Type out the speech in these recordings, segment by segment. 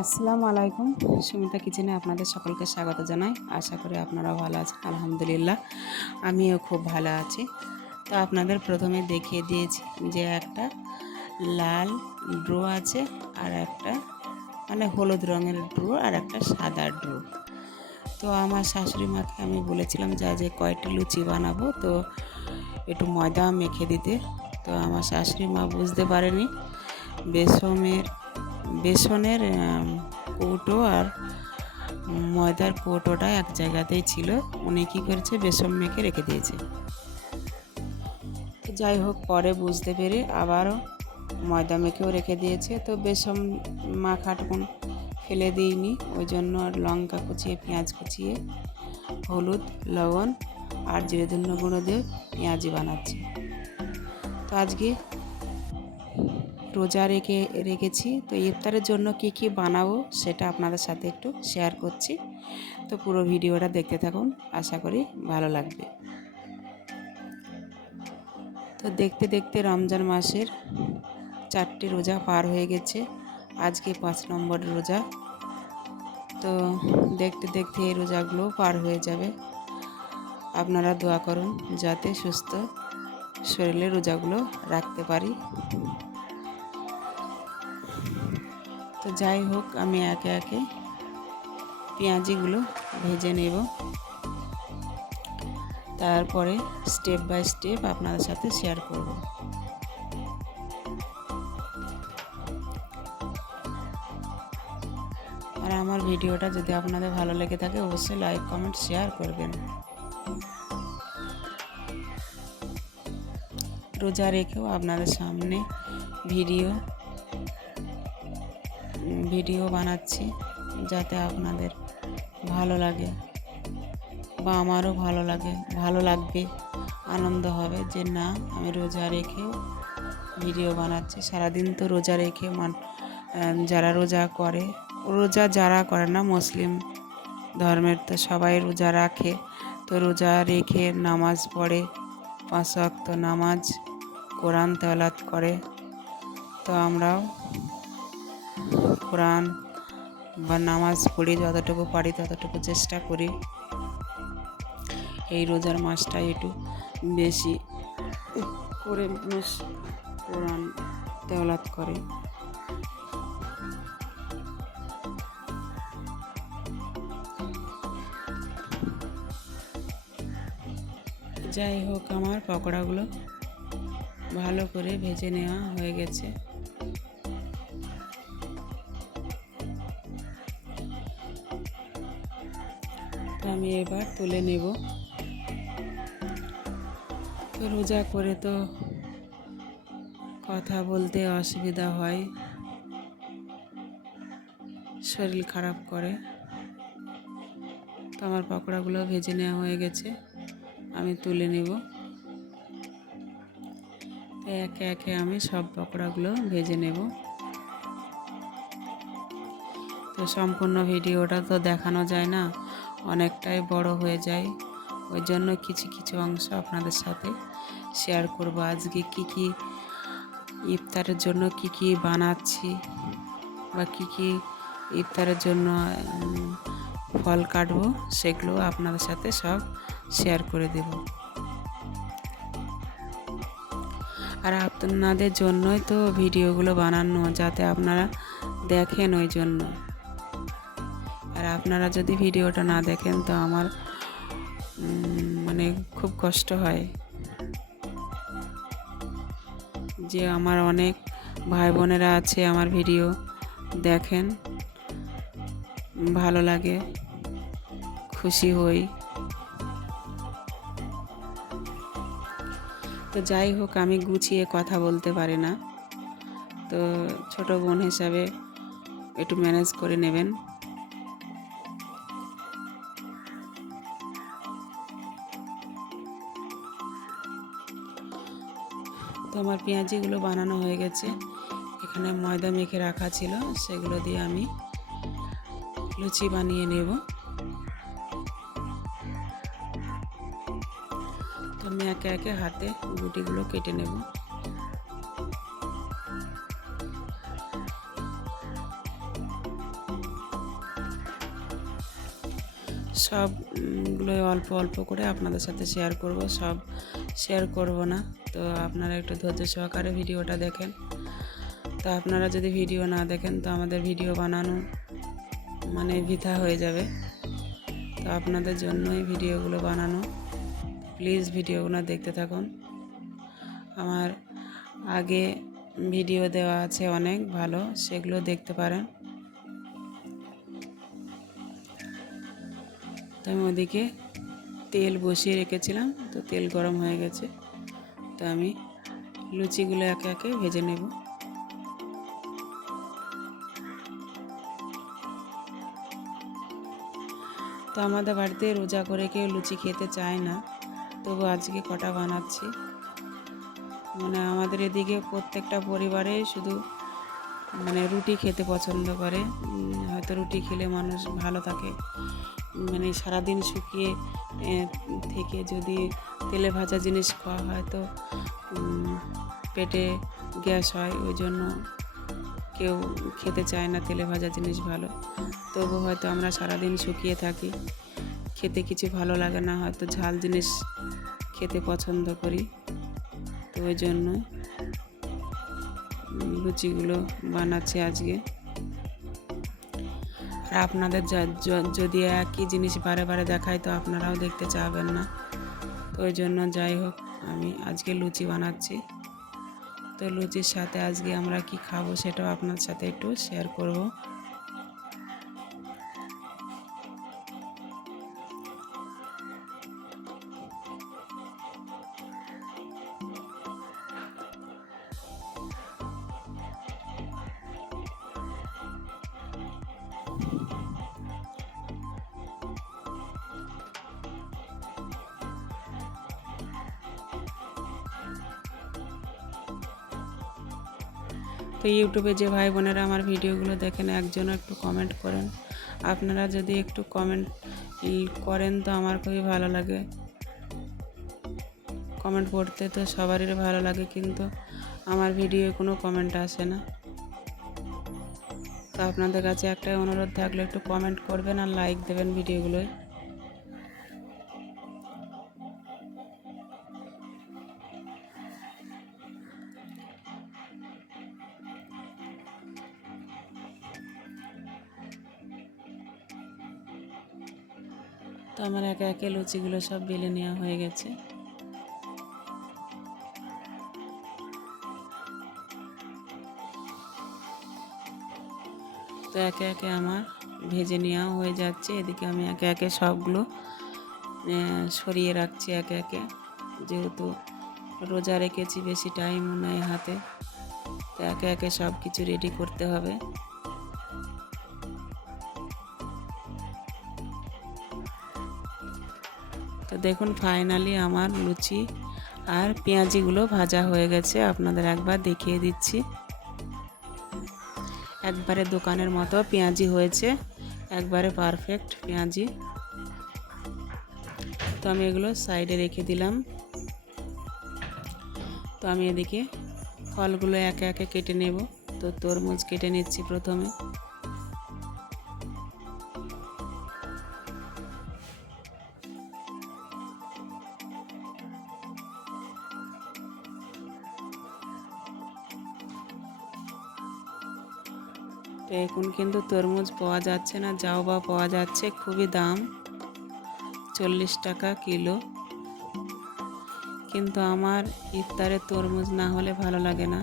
আসসালামু আলাইকুম। সুমিতা কিচেনে আপনাদের সকলকে স্বাগত জানাই। আশা করি আপনারা ভালো আছেন। আলহামদুলিল্লাহ আমিও খুব ভালো আছি। তো আপনাদের প্রথমে দেখিয়ে দিয়েছি যে একটা লাল ড্র আছে আর একটা হলুদ রঙের ড্র আর একটা সাদা ড্র। তো আমার শাশুড়ি মাকে আমি বলেছিলাম যে আজ কয়টি লুচি বানাবো, তো একটু ময়দা মেখে দিতে। তো আমার শাশুড়ি মা বুঝতে পারেনি বেসনের কৌটো আর ময়দার কৌটোটা এক জায়গাতেই ছিল। উনি কী করেছে, বেসন মেখে রেখে দিয়েছে। যাই হোক, পরে বুঝতে পেরে আবারও ময়দা মেখেও রেখে দিয়েছে। তো বেসন মাখাটুকুন ফেলে দিইনি, ওই জন্য লঙ্কা কুচিয়ে, পেঁয়াজ কুচিয়ে, হলুদ, লবণ আর জিরে ধনে গুঁড়ো দিয়ে পেঁয়াজি বানাচ্ছি। তো আজকে রোজা রেখেছি, তো ইফতারের জন্য কি কি বানাবো সেটা আপনাদের সাথে একটু শেয়ার করছি। তো পুরো ভিডিওটা দেখতে থাকুন, আশা করি ভালো লাগবে। তো দেখতে দেখতে রমজান মাসের 4টি রোজা পার হয়ে গেছে, আজকে 5 নম্বর রোজা। তো দেখতে দেখতে এই রোজাগুলো পার হয়ে যাবে। আপনারা দোয়া করুন যাতে সুস্থ শরীরে রোজাগুলো রাখতে পারি। তো যাই হোক, আমি একে একে পেঁয়াজিগুলো ভেজে নেব, তারপরে স্টেপ বাই স্টেপ আপনাদের সাথে শেয়ার করব। আর আমার ভিডিওটা যদি আপনাদের ভালো লেগে থাকে অবশ্যই লাইক, কমেন্ট, শেয়ার করবেন। রোজা রেখেও আপনাদের সামনে ভিডিও বানাচ্ছি, যাতে আপনাদের ভালো লাগে বা আমারও ভালো লাগবে, আনন্দ হবে যে না, আমি রোজা রেখেও ভিডিও বানাচ্ছি। সারাদিন তো রোজা রেখে যারা যারা করে না, মুসলিম ধর্মের তো সবাই রোজা রাখে। তো রোজা রেখে নামাজ পড়ে, 5 ওয়াক্ত নামাজ, কোরআন তেলাওয়াত করে। তো আমরাও কোরআন বা নামাজ পড়ি, যতটুকু পারি ততটুকু চেষ্টা করি এই রোজার মাসটা একটু বেশি করে মানুষ কোরআন তেলাওয়াত করে। যাই হোক, আমার পকোড়াগুলো ভালো করে ভেজে নেওয়া হয়ে গেছে। তো আমি এবার তুলে নেব। তো রোজা করে তো কথা বলতে অসুবিধা হয়, শরীর খারাপ করে। তো আমার পকোড়াগুলো ভেজে নেওয়া হয়ে গেছে, আমি তুলে নেব। তো একে একে আমি সব পকোড়াগুলো ভেজে নেব। তো সম্পূর্ণ ভিডিওটা তো দেখানো যায় না, অনেকটাই বড় হয়ে যায়। ওই জন্য কিছু কিছু অংশ আপনাদের সাথে শেয়ার করব। আজকে কি কি ইফতারের জন্য কি কি বানাচ্ছি বা কি কি ইফতারের জন্য ফল কাটবো, সেগুলো আপনাদের সাথে সব শেয়ার করে দেব। আর আপনাদের জন্যই তো ভিডিওগুলো বানানো, যাতে আপনারা দেখেন, ওই জন্য। আর আপনারা যদি ভিডিওটা না দেখেন তো আমার খুব কষ্ট হয় যে আমার অনেক ভাই বোনেরা আছে, আমার ভিডিও দেখেন, ভালো লাগে, খুশি হই। তো যাই হোক, আমি গুছিয়ে কথা বলতে পারি না, তো ছোট বোন হিসাবে একটু ম্যানেজ করে নেবেন। তো আমার পেঁয়াজিগুলো বানানো হয়ে গেছে। এখানে ময়দা মেখে রাখা ছিল, সেগুলো দিয়ে আমি লুচি বানিয়ে নেব। তো আমি একে একে হাতে গুটিগুলো কেটে নেব। সবগুলোই অল্প অল্প করে আপনাদের সাথে শেয়ার করব, সব শেয়ার করব না। তো আপনারা একটু ধৈর্য সহকারে ভিডিওটা দেখেন। তো আপনারা যদি ভিডিও না দেখেন তো আমাদের ভিডিও বানানো মানে বৃথা হয়ে যাবে। তো আপনাদের জন্যই ভিডিওগুলো বানানো। প্লিজ ভিডিওগুলো দেখতে থাকুন। আমার আগে ভিডিও দেওয়া আছে অনেক ভালো, সেগুলো দেখতে পারেন। তো আমি ওদিকে তেল বসিয়ে রেখেছিলাম, তো তেল গরম হয়ে গেছে। তো আমি লুচিগুলো একে একে ভেজে নেব। তো আমাদের বাড়িতে রোজা করে কেউ লুচি খেতে চায় না, তবু আজকে কটা বানাচ্ছি। মানে আমাদের এদিকে প্রত্যেকটা পরিবারে শুধু মানে রুটি খেতে পছন্দ করে। হয়তো রুটি খেলে মানুষ ভালো থাকে। মানে সারাদিন শুকিয়ে থেকে যদি তেলে ভাজা জিনিস খাওয়া হয় তো পেটে গ্যাস হয়, ওই জন্য কেউ খেতে চায় না তেলে ভাজা জিনিস ভালো। তবু হয়তো আমরা সারাদিন শুকিয়ে থাকি, খেতে কিছু ভালো লাগে না, হয়তো ঝাল জিনিস খেতে পছন্দ করি। তো ওই জন্য লুচিগুলো বানাচ্ছি আজকে। আর আপনাদের যদি একই জিনিস বারে বারে দেখায় তো আপনারাও দেখতে চাবেন না। তো ওই জন্য যাই হোক আমি আজকে লুচি বানাচ্ছি। তো লুচির সাথে আজকে আমরা কি খাবো সেটাও আপনার সাথে একটু শেয়ার করব। তো ইউটিউবে যে ভাই বোনেরা আমার ভিডিওগুলো দেখেন একজনও একটু কমেন্ট করেন। আপনারা যদি একটু কমেন্ট করেন তো আমার খুবই ভালো লাগে। কমেন্ট পড়তে তো সবারই ভালো লাগে, কিন্তু আমার ভিডিওয়ে কোনো কমেন্ট আসে না। তো আপনাদের কাছে একটাই অনুরোধ থাকলে একটু কমেন্ট করবেন আর লাইক দেবেন ভিডিওগুলোয়। তো আমার একে একে লুচিগুলো সব বেলে নেওয়া হয়ে গেছে। তো একে একে আমার ভেজে নেওয়া হয়ে যাচ্ছে। এদিকে আমি একে একে সবগুলো সরিয়ে রাখছি একে একে, যেহেতু রোজা রেখেছি বেশি টাইমও নেই হাতে। তো একে একে সব কিছু রেডি করতে হবে। তো দেখুন ফাইনালি আমার লুচি আর পেঁয়াজিগুলো ভাজা হয়ে গেছে। আপনাদের একবার দেখিয়ে দিচ্ছি, একবারে দোকানের মতো পেঁয়াজি হয়েছে, একবারে পারফেক্ট পেঁয়াজি। তো আমি এগুলো সাইডে রেখে দিলাম। তো আমি এদিকে ফলগুলো একে একে কেটে নেব। তো তরমুজ কেটে নিচ্ছি প্রথমে। তো এখন কিন্তু তরমুজ পাওয়া যাচ্ছে না, যাও বা পাওয়া যাচ্ছে, খুবই দাম, 40 টাকা কিলো। কিন্তু আমার ইফতারে তরমুজ না হলে ভালো লাগে না।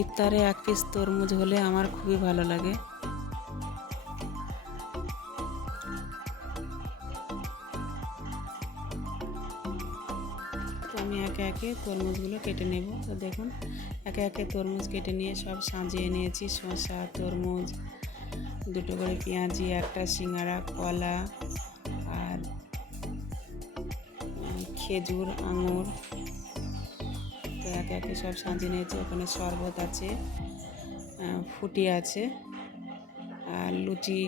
ইফতারে 1 পিস তরমুজ হলে আমার খুবই ভালো লাগে। তো আমি একে একে তরমুজগুলো কেটে নেব। তো দেখুন একে একে তরমুজ কেটে নিয়ে সব সাজিয়ে নিয়েছি। শসা, তরমুজ, দুটো করে পেঁয়াজি, একটা সিঙ্গারা, কলা আর খেজুর, আঙুর। তো একে একে সব সাজিয়ে নিয়েছি। ওখানে শরবত আছে, ফুটি আছে, আর লুচি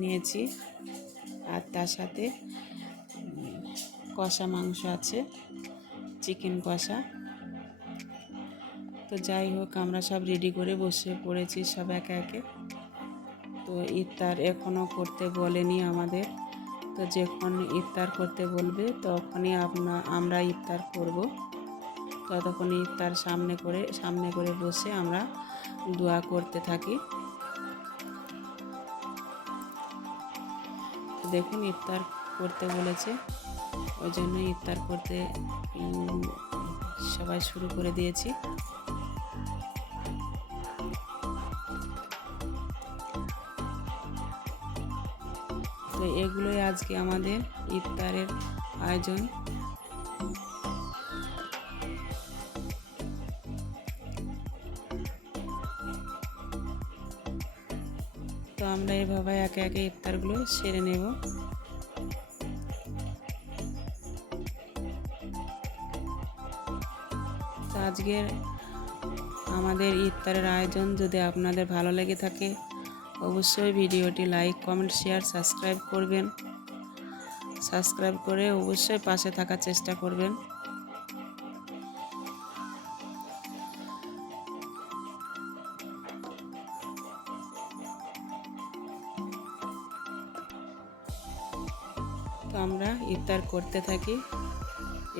নিয়েছি, আর তার সাথে কষা মাংস আছে, চিকেন কষা। তো যাই হোক আমরা সব রেডি করে বসে পড়েছি সব একে একে। তো ইফতার এখনও করতে বলেনি আমাদের, তো যখন ইফতার করতে বলবে তখনই আমরা ইফতার করব। ততক্ষণ ইফতার সামনে করে বসে আমরা দোয়া করতে থাকি। দেখুন ইফতার করতে বলেছে, ওই জন্য ইফতার করতে সবাই শুরু করে দিয়েছি। তো এগুলোই আজকে আমাদের ইফতারের আয়োজন। তো আমরা এভাবে একে একে ইফতারগুলো সেরে নেব। তো আজকের আমাদের ইফতারের আয়োজন যদি আপনাদের ভালো লেগে থাকে অবশ্যই ভিডিওটি লাইক, কমেন্ট, শেয়ার, সাবস্ক্রাইব করবেন। সাবস্ক্রাইব করে অবশ্যই পাশে থাকার চেষ্টা করবেন। তো আমরা ইফতার করতে থাকি,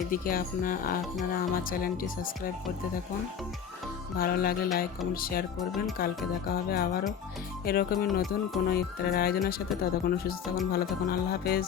এদিকে আপনারা আমার চ্যানেলটি সাবস্ক্রাইব করতে থাকুন। ভালো লাগলে লাইক, কমেন্ট, শেয়ার করবেন। কালকে দেখা হবে আবারও এরকমই নতুন কোনো ইফতারের আয়োজনের সাথে। ততক্ষণ সুস্থ থাকুন, ভালো থাকুন। আল্লাহ হাফেজ।